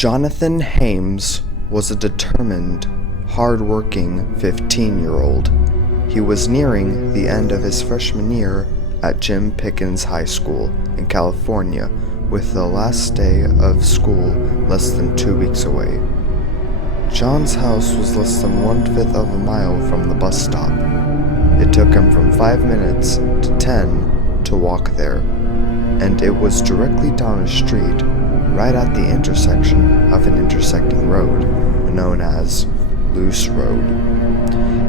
Jonathan Hames was a determined, hard-working 15-year-old. He was nearing the end of his freshman year at Jim Pickens High School in California, with the last day of school less than 2 weeks away. John's house was less than 1/5 of a mile from the bus stop. It took him from 5 minutes to 10 to walk there, and it was directly down a street right at the intersection of an intersecting road known as LUCE Road.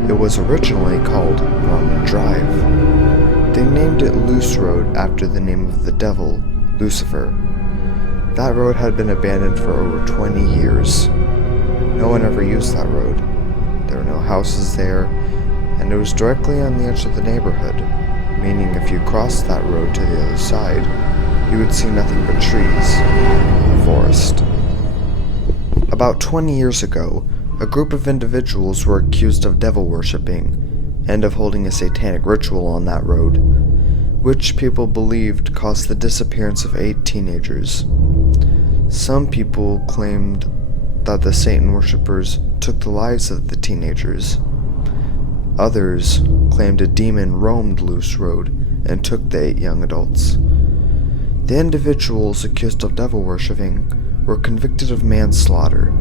It was originally called Norman Drive. They named it LUCE Road after the name of the devil, Lucifer. That road had been abandoned for over 20 years. No one ever used that road. There were no houses there, and it was directly on the edge of the neighborhood, meaning if you crossed that road to the other side, you would see nothing but trees and forest. About 20 years ago, a group of individuals were accused of devil worshipping and of holding a satanic ritual on that road, which people believed caused the disappearance of 8 teenagers. Some people claimed that the Satan worshippers took the lives of the teenagers. Others claimed a demon roamed LUCE Road and took the 8 young adults. The individuals accused of devil worshipping were convicted of manslaughter,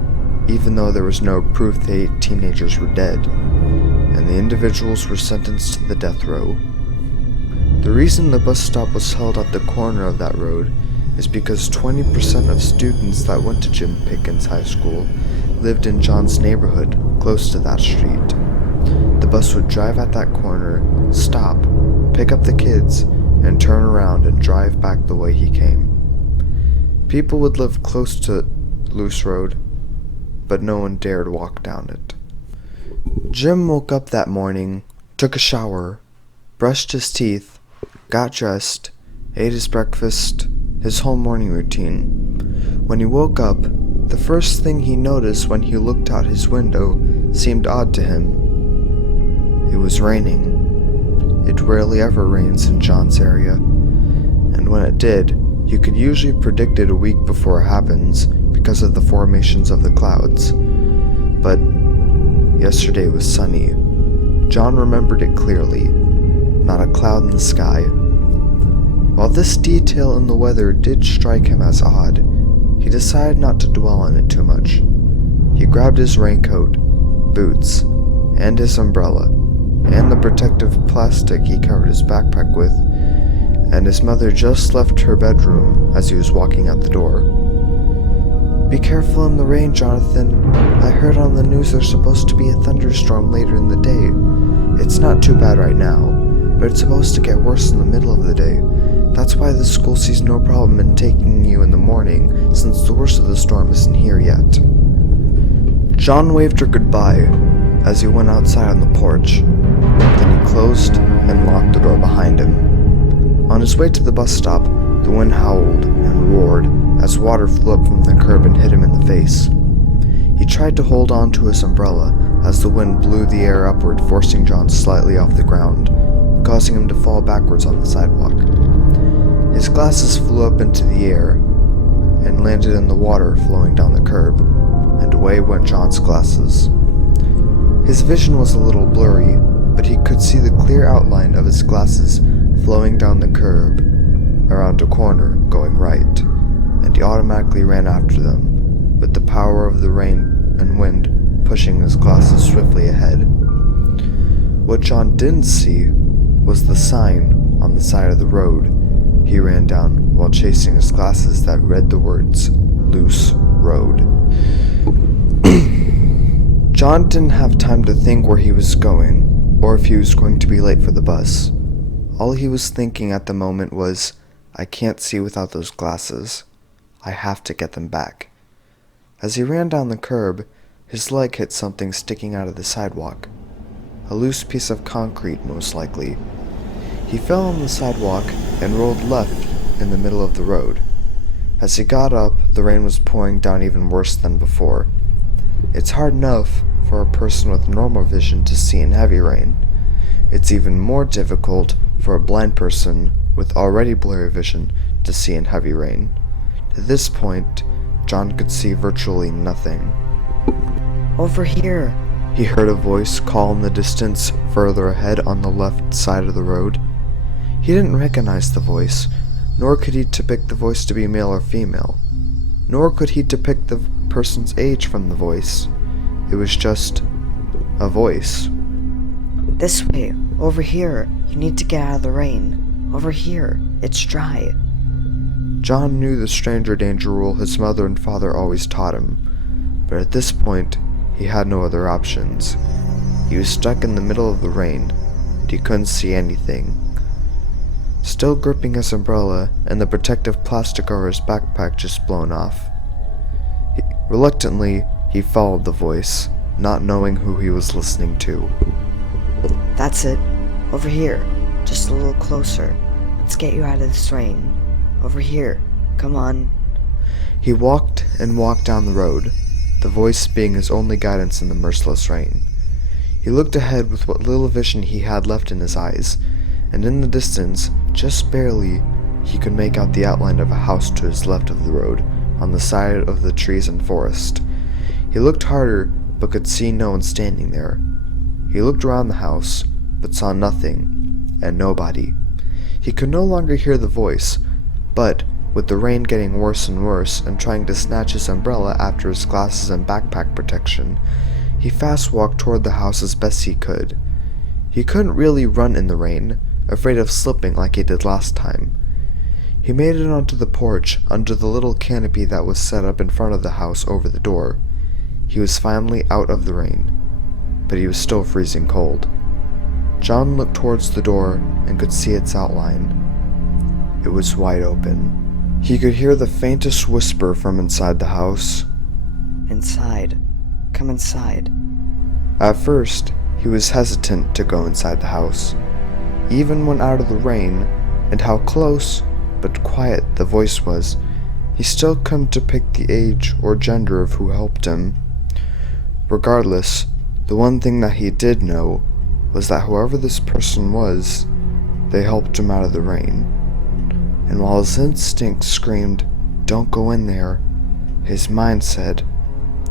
even though there was no proof the 8 teenagers were dead, and the individuals were sentenced to the death row. The reason the bus stop was held at the corner of that road is because 20% of students that went to Jim Pickens High School lived in John's neighborhood close to that street. The bus would drive at that corner, stop, pick up the kids, and turn around and drive back the way he came. People would live close to LUCE Road, but no one dared walk down it. Jim woke up that morning, took a shower, brushed his teeth, got dressed, ate his breakfast, his whole morning routine. When he woke up, the first thing he noticed when he looked out his window seemed odd to him. It was raining. It rarely ever rains in John's area, and when it did, you could usually predict it a week before it happens because of the formations of the clouds. But yesterday was sunny. John remembered it clearly. Not a cloud in the sky. While this detail in the weather did strike him as odd, he decided not to dwell on it too much. He grabbed his raincoat, boots, and his umbrella, and the protective plastic he covered his backpack with, and his mother just left her bedroom as he was walking out the door. "Be careful in the rain, Jonathan. I heard on the news there's supposed to be a thunderstorm later in the day. It's not too bad right now, but it's supposed to get worse in the middle of the day. That's why the school sees no problem in taking you in the morning, since the worst of the storm isn't here yet." John waved her goodbye as he went outside on the porch. Then he closed and locked the door behind him. On his way to the bus stop, the wind howled and roared as water flew up from the curb and hit him in the face. He tried to hold on to his umbrella as the wind blew the air upward, forcing John slightly off the ground, causing him to fall backwards on the sidewalk. His glasses flew up into the air and landed in the water flowing down the curb, and away went John's glasses. His vision was a little blurry, but he could see the clear outline of his glasses flowing down the curb around a corner going right, and he automatically ran after them, with the power of the rain and wind pushing his glasses swiftly ahead. What John didn't see was the sign on the side of the road he ran down while chasing his glasses that read the words LUCE Road. John didn't have time to think where he was going, or if he was going to be late for the bus. All he was thinking at the moment was, "I can't see without those glasses. I have to get them back." As he ran down the curb, his leg hit something sticking out of the sidewalk. A loose piece of concrete, most likely. He fell on the sidewalk and rolled left in the middle of the road. As he got up, the rain was pouring down even worse than before. It's hard enough for a person with normal vision to see in heavy rain. It's even more difficult for a blind person with already blurry vision to see in heavy rain. To this point, John could see virtually nothing. Over here! He heard a voice call in the distance further ahead on the left side of the road. He didn't recognize the voice, nor could he depict the voice to be male or female, nor could he depict the person's age from the voice. It was just a voice. This way, over here. You need to get out of the rain. Over here, it's dry. John knew the stranger danger rule his mother and father always taught him, but at this point, he had no other options. He was stuck in the middle of the rain, and he couldn't see anything. Still gripping his umbrella and the protective plastic over his backpack just blown off. Reluctantly, he followed the voice, not knowing who he was listening to. That's it. Over here. Just a little closer. Let's get you out of this rain. Over here. Come on. He walked and walked down the road, the voice being his only guidance in the merciless rain. He looked ahead with what little vision he had left in his eyes, and in the distance, just barely, he could make out the outline of a house to his left of the road, on the side of the trees and forest. He looked harder, but could see no one standing there. He looked around the house, but saw nothing, and nobody. He could no longer hear the voice, but, with the rain getting worse and worse, and trying to snatch his umbrella after his glasses and backpack protection, he fast walked toward the house as best he could. He couldn't really run in the rain, afraid of slipping like he did last time. He made it onto the porch under the little canopy that was set up in front of the house over the door. He was finally out of the rain, but he was still freezing cold. John looked towards the door and could see its outline. It was wide open. He could hear the faintest whisper from inside the house. Inside. Come inside. At first, he was hesitant to go inside the house, even when out of the rain, and how close but quiet the voice was. He still couldn't depict the age or gender of who helped him. Regardless, the one thing that he did know was that whoever this person was, they helped him out of the rain. And while his instinct screamed, "Don't go in there," his mind said,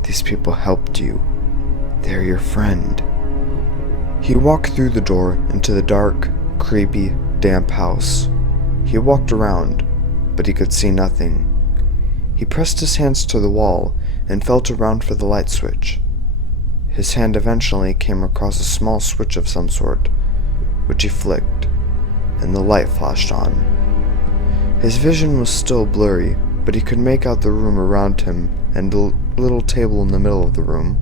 "These people helped you. They're your friend." He walked through the door into the dark, creepy, damp house. He walked around, but he could see nothing. He pressed his hands to the wall and felt around for the light switch. His hand eventually came across a small switch of some sort, which he flicked, and the light flashed on. His vision was still blurry, but he could make out the room around him and the little table in the middle of the room.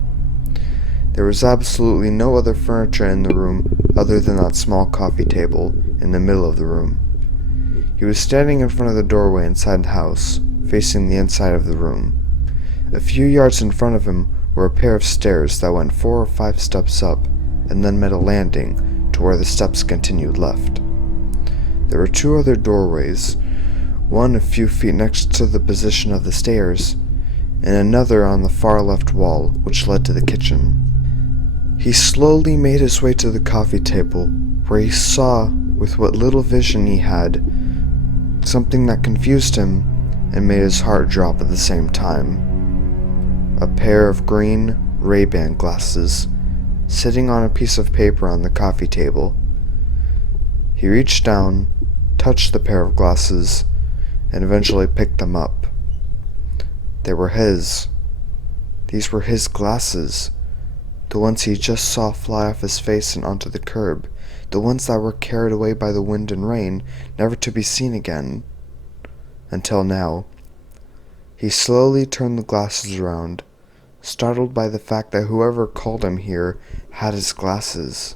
There was absolutely no other furniture in the room other than that small coffee table in the middle of the room. He was standing in front of the doorway inside the house, facing the inside of the room. A few yards in front of him were a pair of stairs that went 4 or 5 steps up and then met a landing to where the steps continued left. There were 2 other doorways, one a few feet next to the position of the stairs, and another on the far left wall, which led to the kitchen. He slowly made his way to the coffee table, where he saw, with what little vision he had, something that confused him and made his heart drop at the same time. A pair of green Ray-Ban glasses, sitting on a piece of paper on the coffee table. He reached down, touched the pair of glasses, and eventually picked them up. They were his. These were his glasses. The ones he just saw fly off his face and onto the curb. The ones that were carried away by the wind and rain, never to be seen again. Until now. He slowly turned the glasses around, startled by the fact that whoever called him here had his glasses.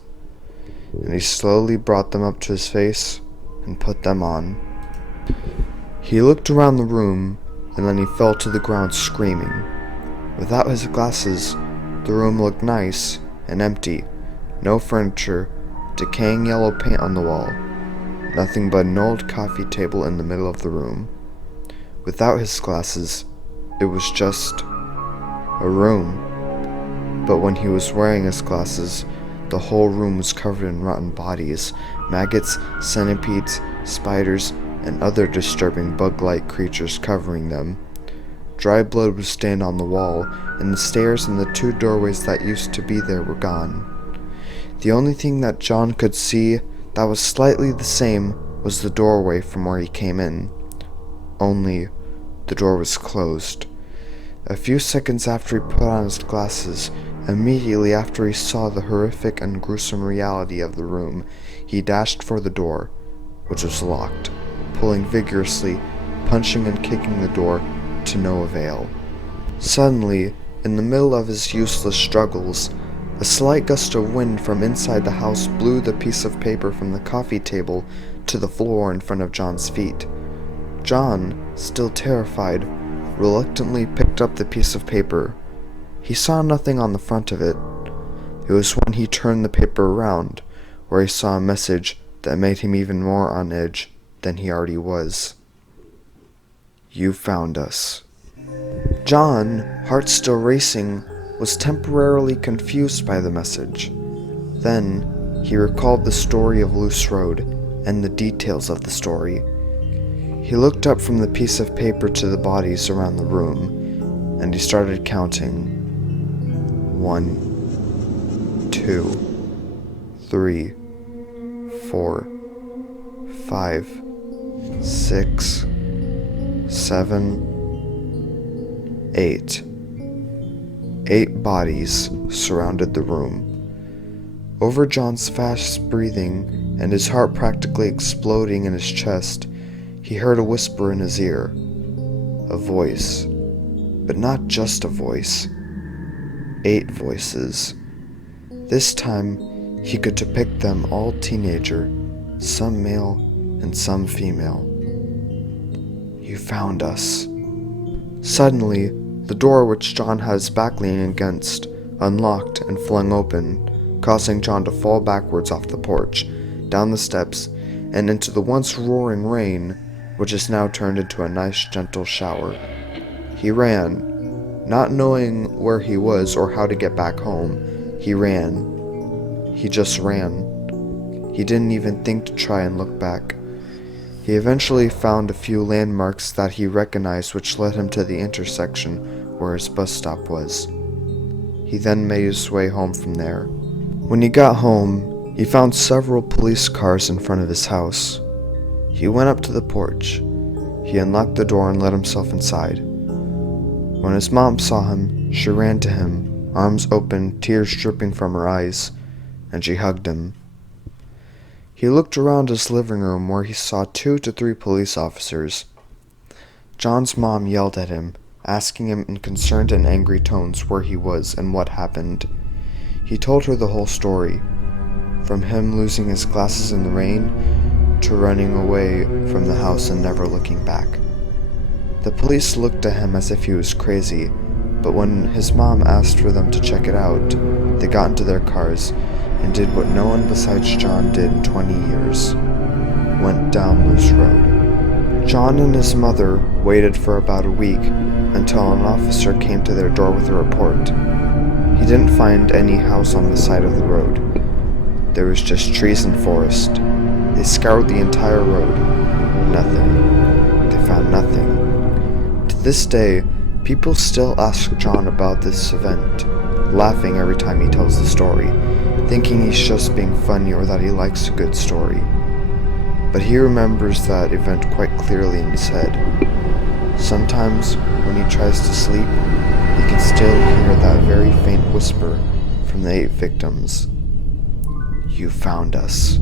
And he slowly brought them up to his face and put them on. He looked around the room, and then he fell to the ground screaming. Without his glasses, the room looked nice and empty. No furniture, decaying yellow paint on the wall, nothing but an old coffee table in the middle of the room. Without his glasses, it was just a room. But when he was wearing his glasses, the whole room was covered in rotten bodies, maggots, centipedes, spiders, and other disturbing bug-like creatures covering them. Dry blood was stained on the wall, and the stairs and the 2 doorways that used to be there were gone. The only thing that John could see that was slightly the same was the doorway from where he came in. Only, the door was closed. A few seconds after he put on his glasses, immediately after he saw the horrific and gruesome reality of the room, he dashed for the door, which was locked, pulling vigorously, punching and kicking the door to no avail. Suddenly, in the middle of his useless struggles, a slight gust of wind from inside the house blew the piece of paper from the coffee table to the floor in front of John's feet. John, still terrified, reluctantly picked up the piece of paper. He saw nothing on the front of it. It was when he turned the paper around, where he saw a message that made him even more on edge than he already was. "You found us." John, heart still racing, was temporarily confused by the message. Then, he recalled the story of LUCE Road and the details of the story. He looked up from the piece of paper to the bodies around the room, and he started counting. 1, 2, 3, 4, 5, 6, 7, 8. 8 bodies surrounded the room. Over John's fast breathing and his heart practically exploding in his chest, he heard a whisper in his ear. A voice. But not just a voice. 8 voices. This time, he could depict them all teenager, some male and some female. "You found us." Suddenly, the door which John had his back leaning against unlocked and flung open, causing John to fall backwards off the porch, down the steps, and into the once roaring rain, which is now turned into a nice gentle shower. He ran, not knowing where he was or how to get back home. He ran. He just ran. He didn't even think to try and look back. He eventually found a few landmarks that he recognized, which led him to the intersection where his bus stop was. He then made his way home from there. When he got home, he found several police cars in front of his house. He went up to the porch. He unlocked the door and let himself inside. When his mom saw him, she ran to him, arms open, tears dripping from her eyes, and she hugged him. He looked around his living room where he saw 2 to 3 police officers. John's mom yelled at him, asking him in concerned and angry tones where he was and what happened. He told her the whole story, from him losing his glasses in the rain to running away from the house and never looking back. The police looked at him as if he was crazy, but when his mom asked for them to check it out, they got into their cars and did what no one besides John did in 20 years. Went down LUCE Road. John and his mother waited for about a week until an officer came to their door with a report. He didn't find any house on the side of the road. There was just trees and forest. They scoured the entire road. Nothing. They found nothing. To this day, people still ask John about this event, laughing every time he tells the story, thinking he's just being funny or that he likes a good story. But he remembers that event quite clearly in his head. Sometimes, when he tries to sleep, he can still hear that very faint whisper from the 8 victims. "You found us."